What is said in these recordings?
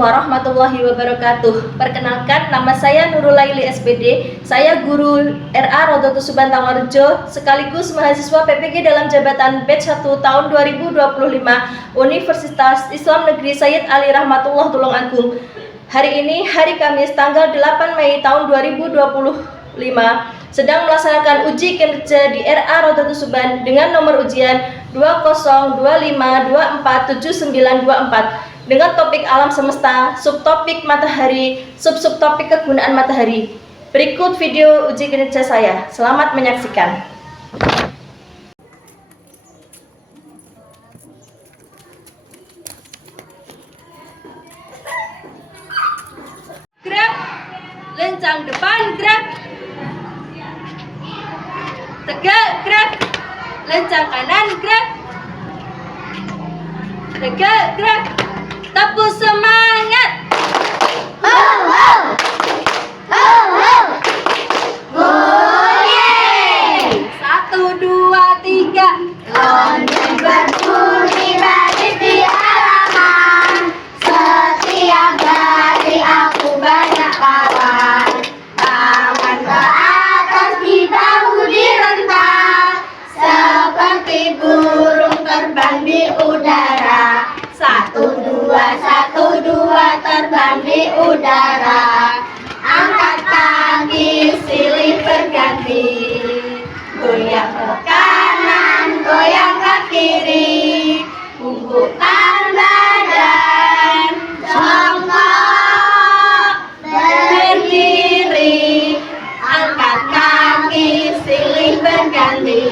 warahmatullahi wabarakatuh. Perkenalkan, nama saya Nurul Laili SPD. Saya guru RA Rodotus Subang Tangorejo, sekaligus mahasiswa PPG dalam jabatan batch 1 tahun 2025 Universitas Islam Negeri Sayyid Ali Rahmatullah Tulungagung. Hari ini, hari Kamis, tanggal 8 Mei tahun 2025, sedang melaksanakan uji kinerja di RA Rodotus Subang dengan nomor ujian 2025247924 dengan topik alam semesta, subtopik matahari, subtopik kegunaan matahari. Berikut video uji kinerja saya. Selamat menyaksikan. Gerak, lencang depan, gerak. Tegak, gerak. Lencang kanan, gerak. Tegak, gerak. Tepuk semangat. Goyang. 1, 2, 3. Lonceng berbunyi baris di halaman. Setiap hari aku banyak kawan. Tangan ke atas di bahu direntak, seperti burung terbang di udara. 1, 2, terbang di udara. Angkat kaki silih berganti, goyang ke kanan, goyang ke kiri, bungkukkan badan, jongkok, berdiri, angkat kaki silih berganti.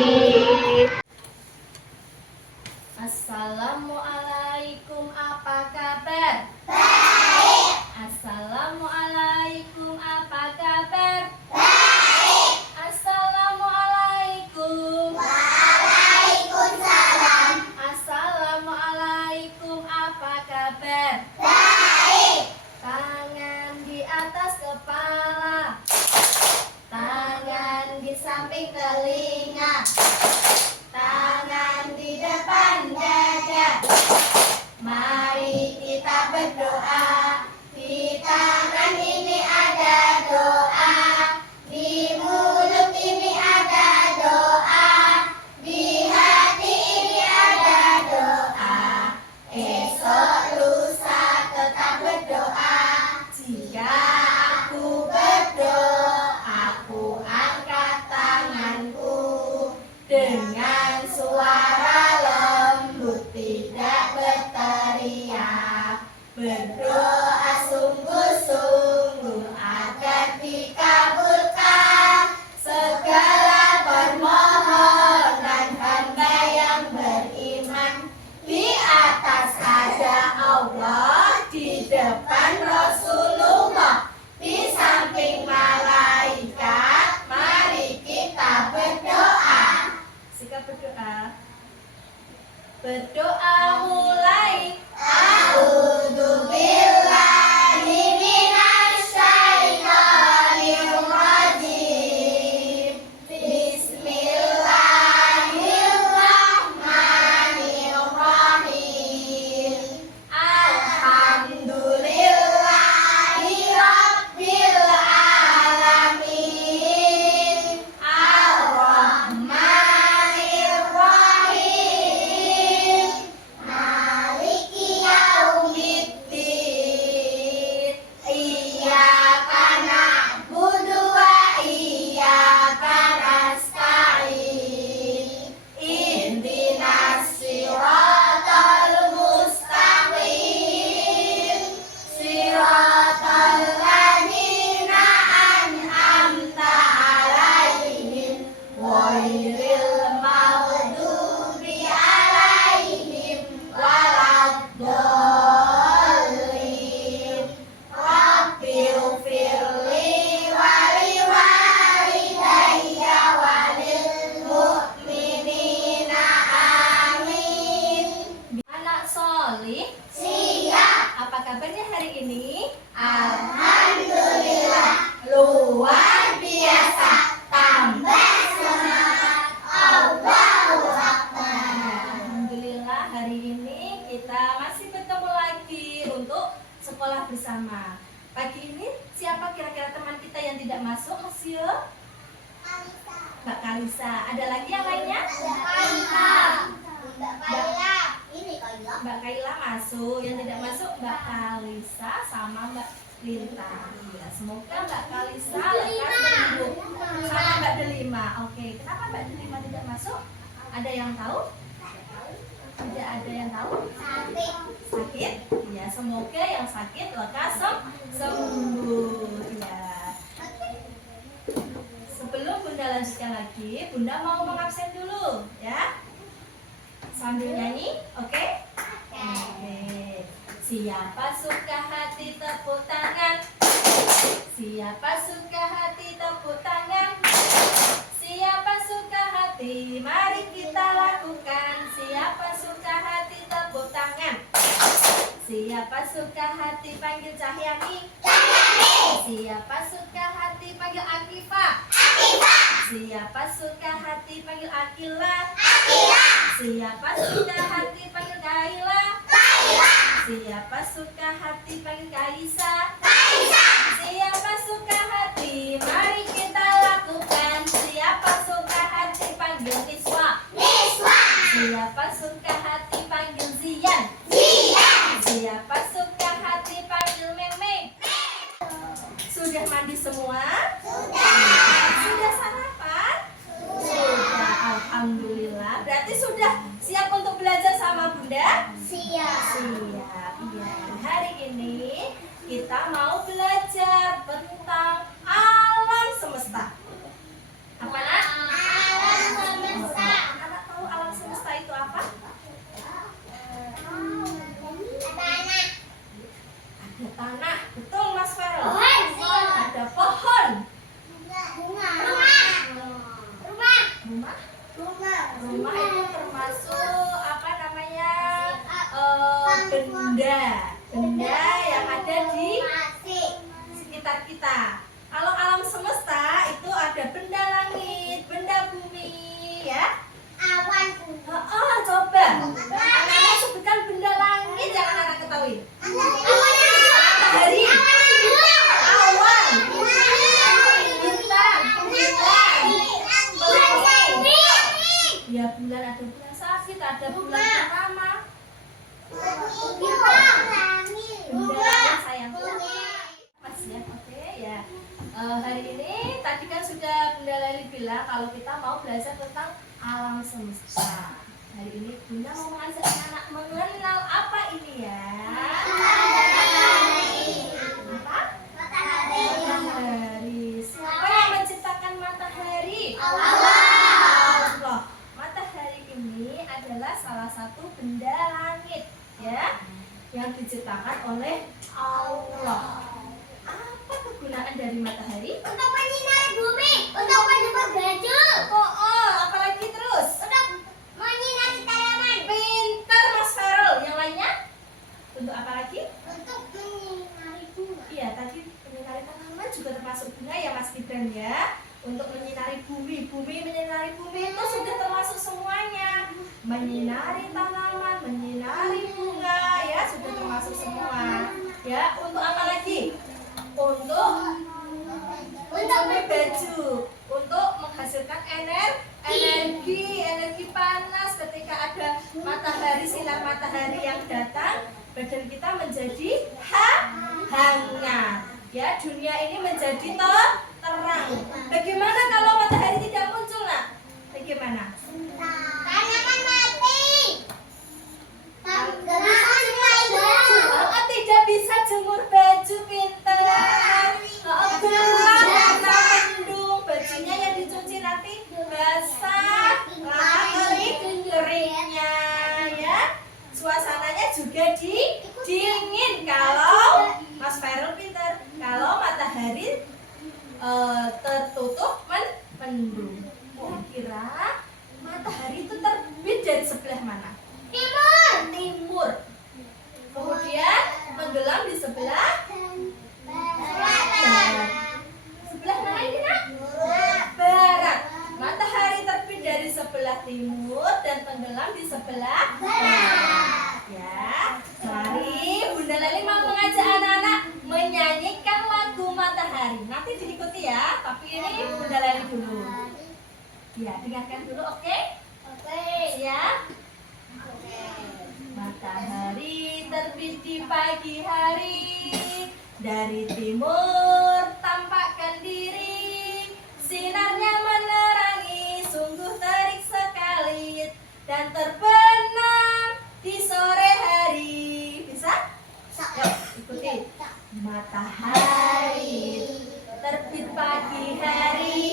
Assalamualaikum, apa kabar? Baik. Assalamualaikum, apa kabar? Baik. Assalamualaikum. Waalaikumsalam. Assalamualaikum, apa kabar? Baik. Tangan di atas kepala, tangan di samping telinga, tangan di depan dada. Mari kita berdoa. Di tangan ini ada doa, di mulut ini ada doa, di hati ini ada doa. Esok lusa tetap berdoa. Jika aku berdoa, aku angkat tanganku dengan suara lembut, tidak berteriak. Berdoa sungguh-sungguh agar dikabulkan segala permohonan hamba yang beriman. Di atas ada Allah, di depan Rasulullah, di samping malaikat. Mari kita berdoa. Sikap berdoa. Berdoa mulai. A'udzubillahi minasyaitonir rajim. Bismillahirrahmanirrahim. Alhamdulillahi rabbil alamin. Ar-Rahmanir Rahim. yang tidak masuk hasil Mbak Kalisa. Ada lagi yang lainnya? Mbak Kaila masuk. Yang tidak masuk Mbak Kalisa sama Mbak Linta. Ya, semoga Mbak Kalisa lekas sembuh. Sama Mbak Delima. Oke, kenapa Mbak Delima tidak masuk? Ada yang tahu? Tidak ada yang tahu? Sakit? Ya, semoga yang sakit lekas sembuh. Ya. Sebelum Bunda lanjutkan lagi, Bunda mau mengabsen dulu, ya. Sambil nyanyi, oke? Oke. Siapa suka hati tepuk tangan? Siapa suka hati tepuk tangan? Siapa suka hati? Mari kita lakukan. Siapa suka hati tepuk tangan? Siapa suka hati panggil Cahyani? Siapa suka hati panggil Akifah? Siapa suka hati panggil Akila? Siapa suka hati panggil Kaila? Siapa suka hati panggil Kaisa? Siapa suka hati? Mari kita lakukan. Siapa suka hati panggil Niswa? Siapa suka hati panggil Zian? Siapa suka hati panggil Meme? Sudah mandi semua? Sudah sarapan? Sudah, alhamdulillah. Berarti sudah siap untuk belajar sama Bunda? Siap. Iya. Hari ini kita mau belajar tentang alam semesta. Apa nak? Alam semesta. Anak tahu alam semesta itu apa? Ada tanah. Betul Mas Farel. Ada pohon. Rumah itu termasuk apa namanya? Benda yang ada di sekitar kita. Kalau alam semesta itu ada benda langit, benda bumi, ya. Coba. Anak-anak sebutkan benda langit yang anak-anak ketahui. Matahari, awan, bintang, ya bulan, ada bulan sabit, ada bulan purnama. Benda langit sayang. Mas ya, oke ya. Hari ini tadi kan sudah Bunda Leli bilang kalau kita mau belajar tentang alam semesta. Hari ini Bunda mau mengajak anak mengenal apa ini ya? Apa? Matahari. Siapa yang menciptakan matahari? Allah. Matahari ini adalah salah satu benda langit, ya, yang diciptakan oleh Allah. Apa kegunaan dari matahari? Untuk menyinari bumi, untuk menjemur baju, Apalagi terus? untuk menyinari tanaman, Pintar Mas Farel. Yang lainnya? Untuk apa lagi? untuk menyinari bunga. Iya, tadi menyinari tanaman juga termasuk bunga ya Mas Gibran ya. Untuk menyinari bumi, menyinari bumi itu sudah termasuk semuanya. Menyinari tanaman, menyinari bunga ya sudah termasuk semua. Ya, untuk apa lagi? Untuk baju, untuk menghasilkan energi panas ketika ada matahari, sinar matahari yang datang, badan kita menjadi hangat. Ya, dunia ini menjadi terang. Bagaimana kalau matahari tidak muncul, Nak? Bagaimana? Tanaman mati. Gak bisa jemur baju. Tidak bisa jemur baju, pintar. Gelap karena mendung, bajunya yang dicuci nanti basah, lama keringnya, ya. Suasananya juga dingin kalau Mas Farel pintar. Kalau matahari tertutup mendung. Kira matahari itu terbit dari sebelah mana? Timur. Kemudian tenggelam di sebelah barat. Sebelah mana ini, Nak? Barat. Matahari terbit dari sebelah timur dan tenggelam di sebelah barat. Ya, mari Bunda Leli mau mengajak anak-anak menyanyikan lagu Matahari. matahari. Nanti diikuti ya, tapi ini Bunda Leli dulu. Ya, dengarkan dulu, oke? Oke. Ya. Oke. Matahari terbit di pagi hari, dari timur tampakkan diri, sinarnya menerangi sungguh terik sekali dan terbenam di sore hari. Bisa? Yuk, ikuti. Matahari terbit pagi hari,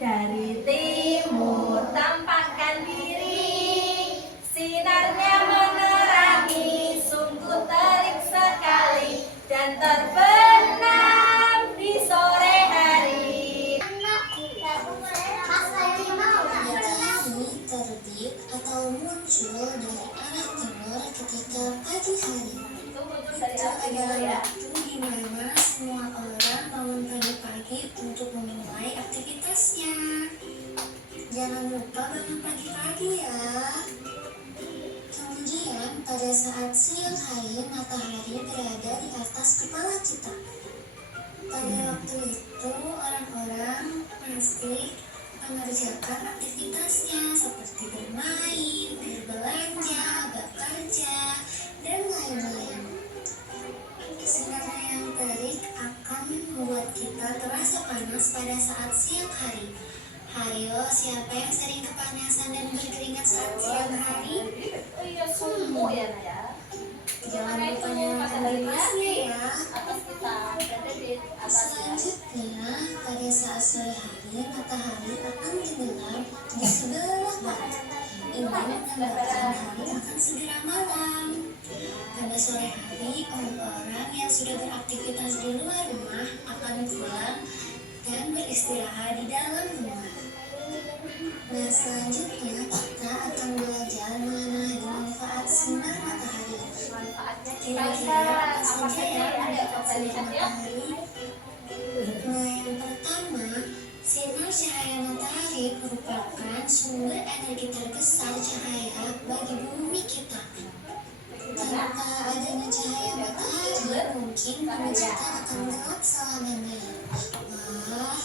dari timur tampakkan diri, sinarnya menerangi sungguh terik sekali dan terbenam di sore hari. Matahari terbit atau muncul dari arah timur ketika pagi hari. Itu muncul dari Itu arah timur adalah ya. waktu di mana semua orang bangun pagi-pagi untuk memulai aktivitasnya. Jangan lupa bangun pagi-pagi ya. Kemudian pada saat siang hari matahari berada di atas kepala kita. Pada waktu itu orang-orang pasti mengerjakan aktivitasnya seperti bermain, berbelanja, bekerja, dan lain-lain. Sinar yang terik akan membuat kita terasa panas pada saat siang hari. Hayo, siapa yang sering kepanasan dan berkeringat saat siang hari? Oh iya, sumbu ya, Nak, ya. Jangan Karena lupa itu nyalakan mataharinya kipasnya ya. atas kita, berada di atasnya. Selanjutnya, pada saat sore hari, matahari akan tenggelam di sebelah barat. Ini menandakan hari akan segera malam. Pada sore hari, orang-orang yang sudah beraktivitas di luar rumah akan pulang dan beristirahat di dalam rumah. Nah, selanjutnya kita akan belajar mengenai manfaat sinar matahari. Manfaatnya kita Kira-kira apa apa saja saja ya ya? Ayo manfaat kita sinar lihat ya. matahari? Nah, yang pertama, sinar cahaya matahari merupakan sumber energi terbesar cahaya bagi bumi kita. Tanpa adanya cahaya matahari, mungkin bumi kita akan gelap selamanya. Wah,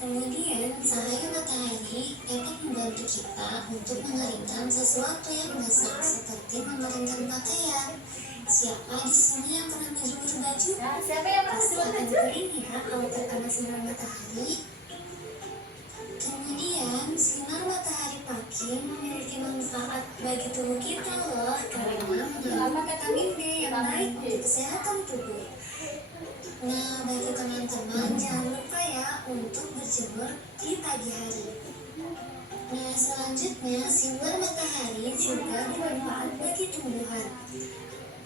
kemudian cahaya matahari dapat membantu kita untuk mengeringkan sesuatu yang basah, seperti mengeringkan pakaian. Siapa di sini yang pernah menjemur baju? Nah, siapa yang pernah Pasti jemur akan baju? kering ya kalau terkena sinar matahari. Kemudian, sinar matahari pagi memiliki manfaat bagi tubuh kita loh, karena mengandung vitamin D yang baik untuk kesehatan tubuh. Nah, bagi teman-teman jangan lupa ya untuk berjemur di pagi hari. Nah, selanjutnya sinar matahari juga bermanfaat bagi tumbuhan.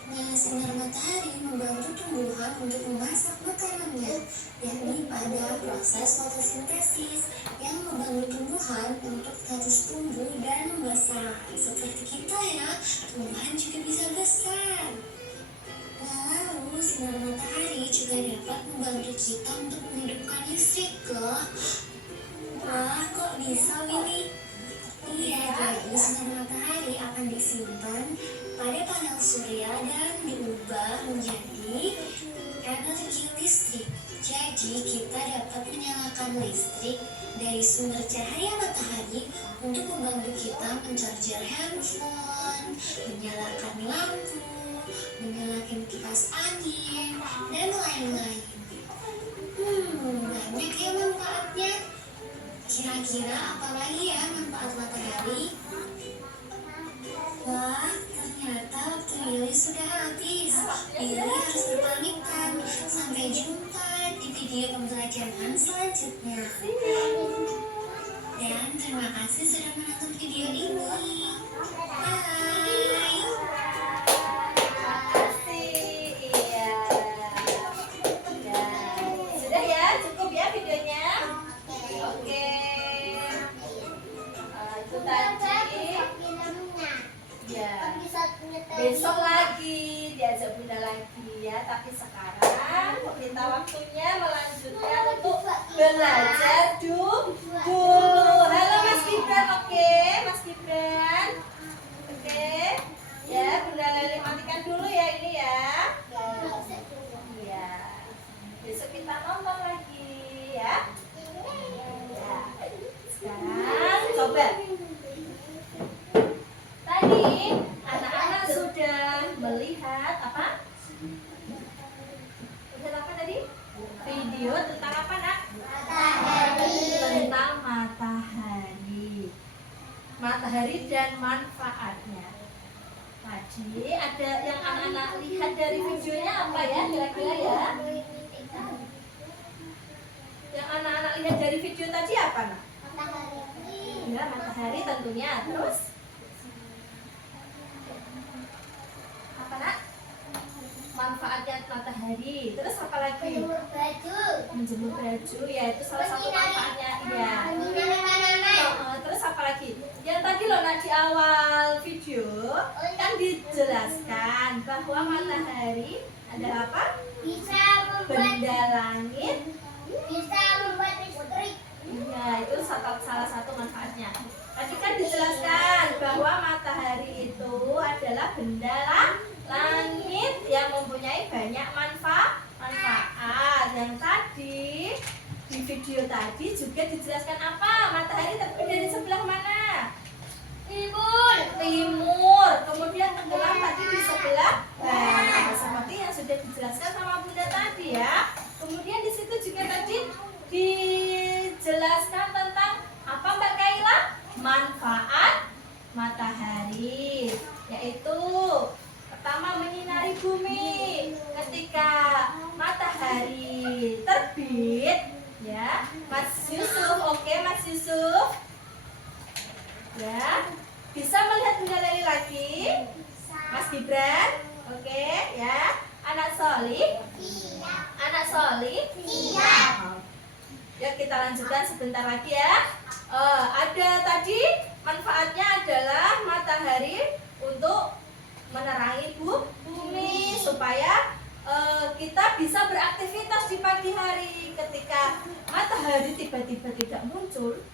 Nah, sinar matahari membantu tumbuhan untuk memasak makanannya, yakni pada proses fotosintesis yang membantu tumbuhan untuk terus tumbuh dan membesar. Seperti kita ya, tumbuhan juga bisa besar. Nah, lalu sinar matahari juga dapat membantu kita untuk menghidupkan listrik loh. Wah, kok bisa Willy? Iya, jadi sinar matahari akan disimpan pada panel surya dan diubah menjadi energi listrik. Jadi kita dapat menyalakan listrik dari sumber cahaya matahari untuk membantu kita mencarger handphone, menyalakan lampu, menyalakan kipas angin, dan lain-lain. Banyak ya manfaatnya. Kira-kira apa lagi ya manfaat matahari? Wah, ternyata waktu Lili sudah habis. Lili harus berpamitan. Sampai jumpa di video pembelajaran selanjutnya. Dan terima kasih sudah menonton video ini. Bye. Makasih, iya. Sudah ya, cukup ya videonya. Oke. Itu tadi. Ya. Besok lagi diajak Bunda lagi ya, tapi sekarang kita waktunya melanjutkan untuk belajar dulu. Halo Mas Gibran, oke? Mas Gibran, oke? Ya, Bunda Leli matikan dulu ya ini ya. Iya. Besok kita nonton matahari dan manfaatnya. Tadi ada yang anak-anak lihat dari videonya apa ya kira-kira ya? Yang anak-anak lihat dari video tadi apa nak? Ya, matahari tentunya. Terus apa nak? Manfaatnya matahari. Terus apa lagi? Menjemur baju. Ya, itu salah satu manfaatnya. Iya. Terus apa lagi? Yang tadi loh nak di awal video kan dijelaskan bahwa matahari adalah apa? Bisa Benda langit. bisa membuat listrik. Iya, itu salah satu manfaatnya. Tadi kan dijelaskan bahwa matahari itu adalah benda langit yang mempunyai banyak manfaat. Yang tadi di video tadi juga dijelaskan apa? Matahari terbit dari sebelah mana? Timur. Kemudian tenggelam tadi di sebelah barat. Seperti yang sudah dijelaskan sama Bunda tadi ya. Kemudian di situ juga tadi dijelaskan tentang apa Mbak Kaila? Manfaat matahari, yaitu pertama menyinari bumi ketika matahari terbit ya. Mas Yusuf, oke Mas Yusuf ya, bisa melihat Bunda Leli lagi. Mas Gibran, oke ya. Anak Solih, ya kita lanjutkan sebentar lagi ya. Ada tadi manfaatnya adalah matahari untuk menerangi bumi supaya kita bisa beraktivitas di pagi hari. Ketika matahari tiba-tiba tidak muncul,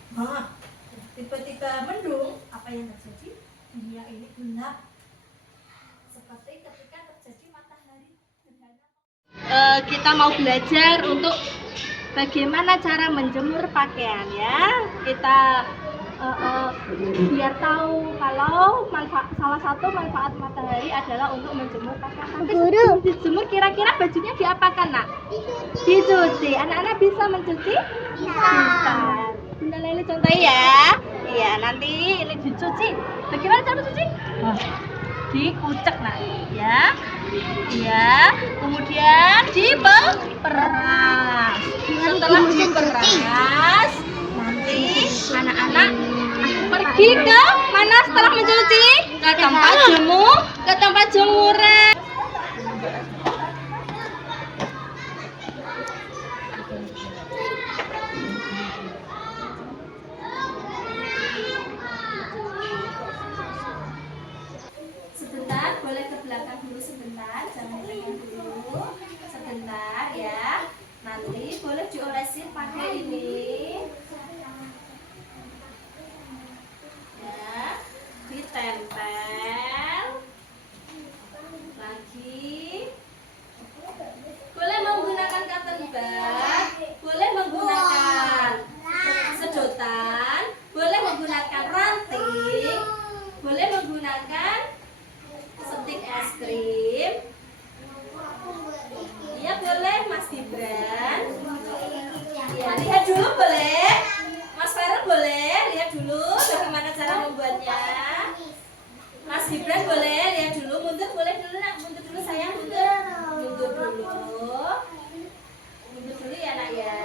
tiba-tiba mendung, apa yang terjadi? Dunia ini gelap. Seperti ketika terjadi matahari gerhana. Kita mau belajar untuk bagaimana cara menjemur pakaian ya. Kita biar tahu kalau salah satu manfaat matahari adalah untuk menjemur pakaian. Tapi sebelum dijemur kira-kira bajunya diapakan nak? Dicuci. Anak-anak bisa mencuci? Bisa. Bunda Leli contoh ya. Iya, nanti ini dicuci. Bagaimana cara cuci? Dikucek nak ya. Iya, kemudian diperas. Setelah diperas, nanti anak-anak pergi ke mana setelah mencuci? Ke tempat jemuran. Sebentar, boleh ke belakang dulu sebentar, jangan pegang dulu. Sebentar ya. Nanti boleh diolesin pakai ini. Ya, ditempel. Lagi. Boleh menggunakan cotton bud, boleh menggunakan sedotan, boleh menggunakan ranting, boleh menggunakan stik es krim. Iya boleh Mas Gibran. Ya, lihat dulu boleh. Mas Farel boleh lihat dulu bagaimana cara membuatnya. Mas Gibran boleh lihat dulu. Mundur boleh dulu nak. Mundur dulu sayang. Mundur dulu. Mundur dulu ya nak ya.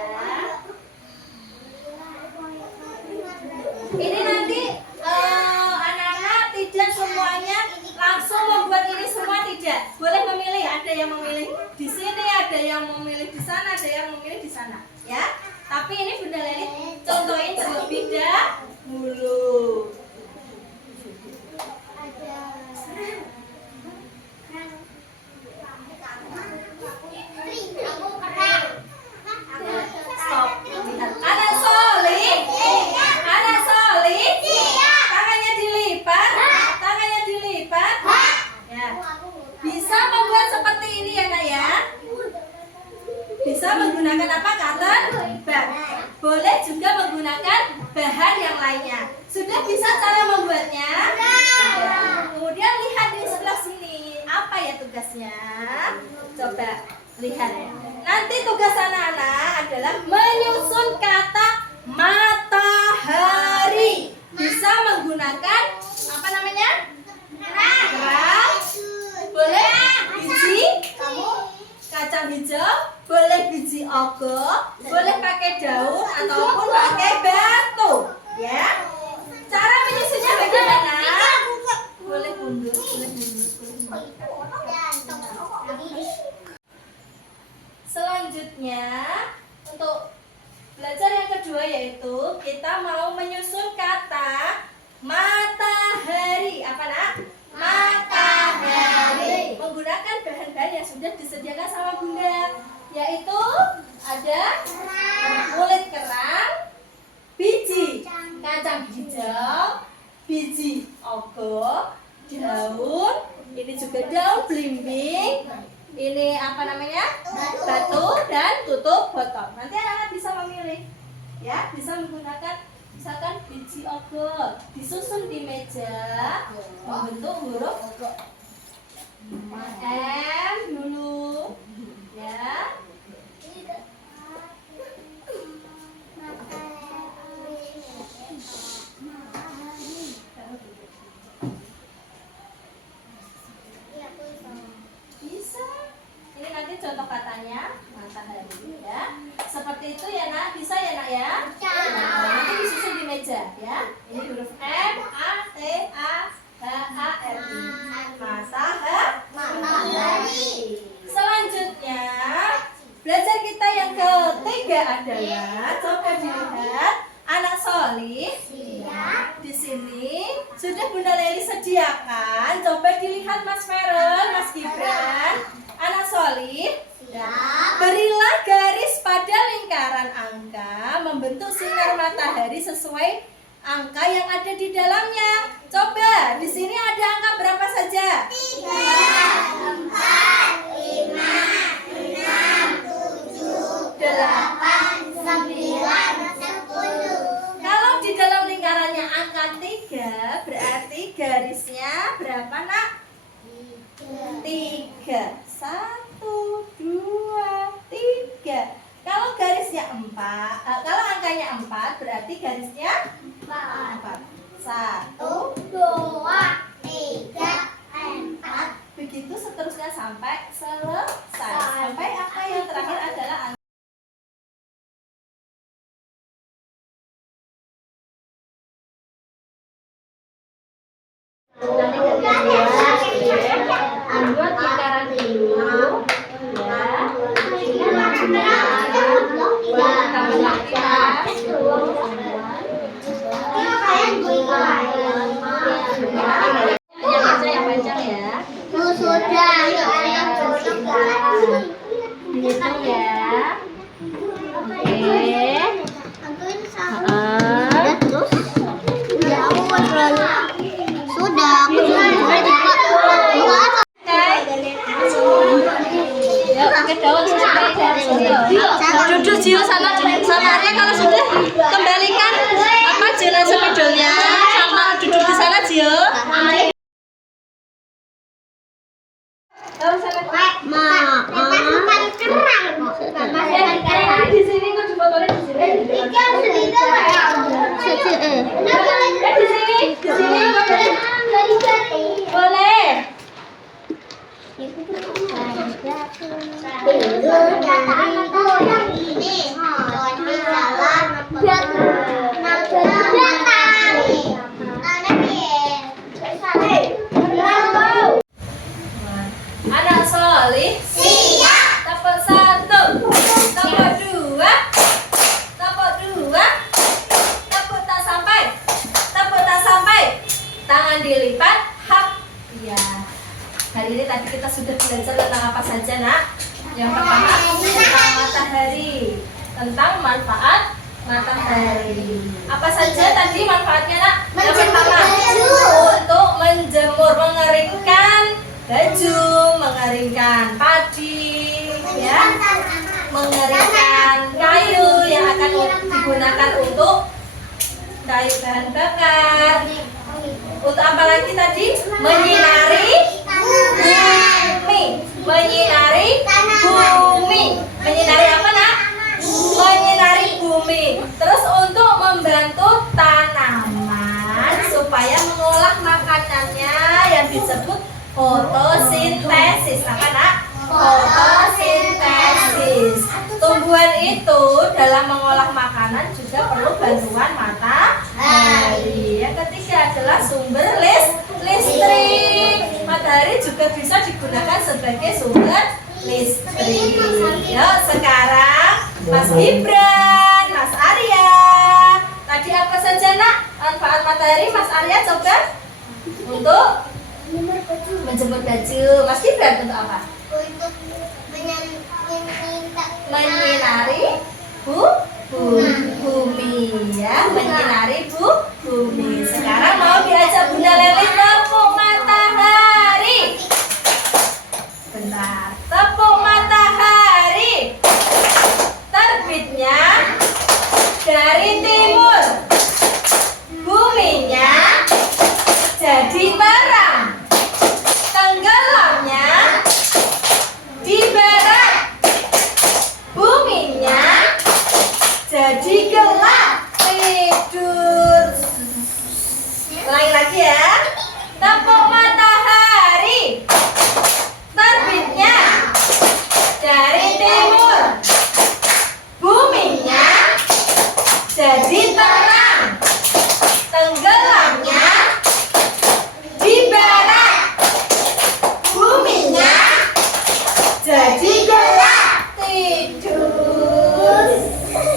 Ini nanti anak-anak tidak semuanya langsung membuat ini semua, tidak. Boleh memilih, ada yang memilih di sini, ada yang memilih di sana, ada yang memilih di sana, ya. Tapi ini Bunda Leli contohin terlebih dahulu. Stop. Anak Solih, tangannya dilipat, ya. Bisa membuat seperti ini ya nak ya. Bisa menggunakan apa? Cotton bud. Boleh juga menggunakan bahan yang lainnya. Sudah bisa cara membuatnya? Kemudian lihat di sebelah sini. Apa ya tugasnya? Coba lihat. Nanti tugas anak-anak adalah menyusun kata matahari. Bisa menggunakan ogo, boleh pakai daun ataupun pakai batu, ya. Cara menyusunnya bagaimana? Boleh mundur, boleh mundur, Selanjutnya, untuk belajar yang kedua yaitu kita mau menyusun kata matahari. Apa nak? Matahari. Menggunakan bahan-bahan yang sudah disediakan sama Bunda, yaitu ada kulit kerang, biji kacang hijau, biji ogo, daun, ini juga daun belimbing, ini apa namanya? Batu, dan tutup botol. Nanti anak-anak bisa memilih, ya, bisa menggunakan misalkan biji ogo disusun di meja membentuk huruf M dulu, ya. Bisa. Ini nanti contoh katanya matahari, ya. Seperti itu ya nak, bisa ya nak ya. Nanti disusun di meja, ya. Ini huruf M A T A H A R I. Matahari. Selanjutnya belajar kita yang ketiga adalah, coba dilihat anak solih. Di sini sudah Bunda Leli sediakan. Coba dilihat Mas Feren, Mas Gibran, anak solih. Berilah garis pada lingkaran angka membentuk sinar matahari sesuai angka yang ada di dalamnya. Coba, di sini ada angka berapa saja? 3, 4, 5, 6, 7, 8, 9, 10. Kalau di dalam lingkarannya angka 3, berarti garisnya berapa nak? 3. 1, 2, 3. Kalau garisnya 4, kalau angkanya 4, berarti garisnya 4. 1, 2, 3, 4. begitu seterusnya sampai selesai. Sampai angka yang terakhir adalah angka. Buat lingkaran dulu, ya. Yang panjang ya. Sudah. Hitung ya. Duduk Jio sama Arya, kalau sudah kembalikan apa jenazah spidolnya sama duduk di sana Jio. Di sini kok dibotolin di sini. Di sini boleh. Anak solih siap. Tepuk 1, tepuk 2, tepuk 2, tepuk tak sampai, tepuk tak sampai, tangan dilipat, hap. Ya. Hari ini tadi kita sudah belajar tentang apa saja nak? Yang pertama tentang matahari, tentang manfaat matahari. Apa saja tadi manfaatnya nak? Yang pertama untuk menjemur, mengeringkan baju, mengeringkan padi, ya, mengeringkan kayu yang akan digunakan untuk kayu bahan bakar. Untuk apa lagi tadi? Menyinari bumi, menyinari bumi, menyinari apa nak? Menyinari bumi. Terus untuk membantu tanaman supaya mengolah makanannya yang disebut fotosintesis. Apa nak? Fotosintesis. tumbuhan itu dalam mengolah makanan juga perlu bantuan matahari. Yang ketiga adalah sumber listrik. Matahari juga bisa digunakan sebagai sumber listrik. Yuk sekarang Mas Gibran, Mas Arya. Tadi apa saja nak manfaat matahari Mas Arya coba? Untuk menjemur baju. Mas Gibran untuk apa? Untuk Menyinari bumi ya, menyinari bumi. Sekarang mau diajak Bunda Leli tepuk matahari. Bentar, tepuk matahari. Terbitnya dari timur, buminya jadi terang, tenggelamnya di barat, buminya jadi gelap. Tidur. Ulangi lagi ya. Tepuk matahari. Terbitnya dari timur, buminya jadi terang, tenggelamnya di barat, buminya jadi gelap. Tidur.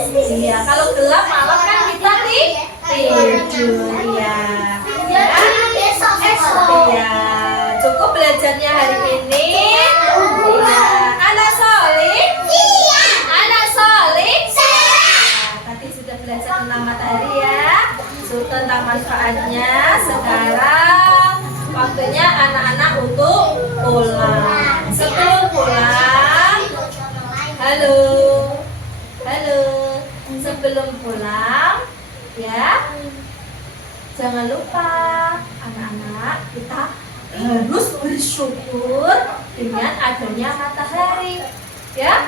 Iya, kalau gelap malam kan kita tidur ya. Iya, cukup belajarnya hari ini. Iya, anak solih. Anak solih. Tadi sudah belajar tentang matahari ya, tentang manfaatnya. Sekarang waktunya anak-anak untuk pulang. Sebelum pulang, halo, sebelum pulang ya, jangan lupa anak-anak kita harus bersyukur dengan adanya matahari ya.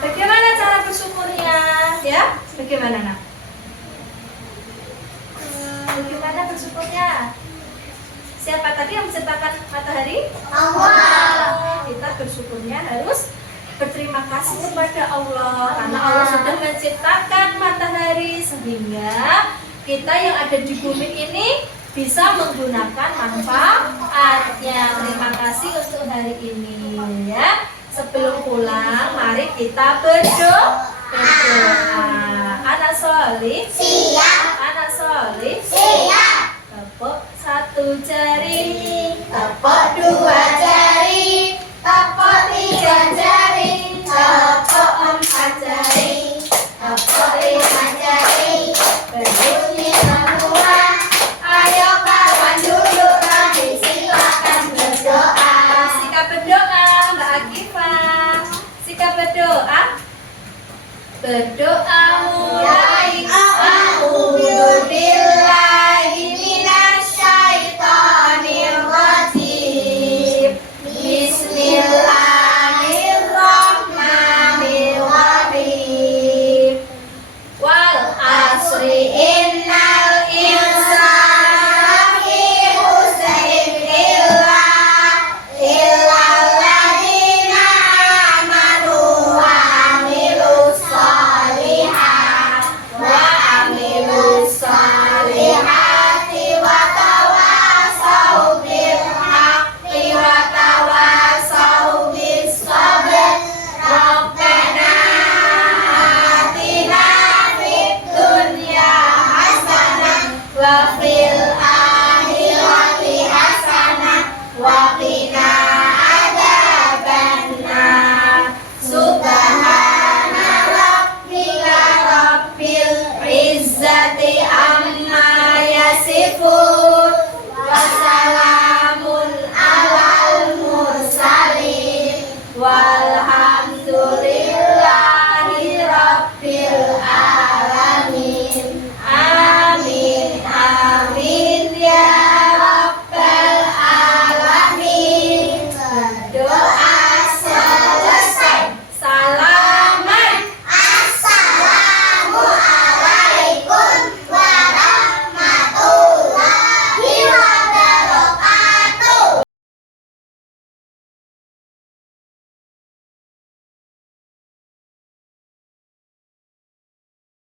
Bagaimana cara bersyukurnya ya? Bagaimana nak? Bagaimana bersyukurnya? Siapa tadi yang menciptakan matahari? Allah. Kita bersyukurnya harus berterima kasih kepada Allah karena Allah sudah menciptakan matahari sehingga kita yang ada di bumi ini bisa menggunakan manfaatnya. Terima kasih untuk hari ini ya. Sebelum pulang mari kita berdoa. Anak solih siap. Anak solih siap. Tepuk satu jari, tepuk dua jari, tepuk tiga jari, tepuk empat jari, tepuk lima jari. Berbunyi semua, ayo kawan duduk lagi, silakan berdoa. Sikap berdoa Mbak Akifah. Sikap berdoa. Berdoa mulai. A'udzu billahi minasyaitonir rajim. Bismillahirrahmanirrahim. Wal asri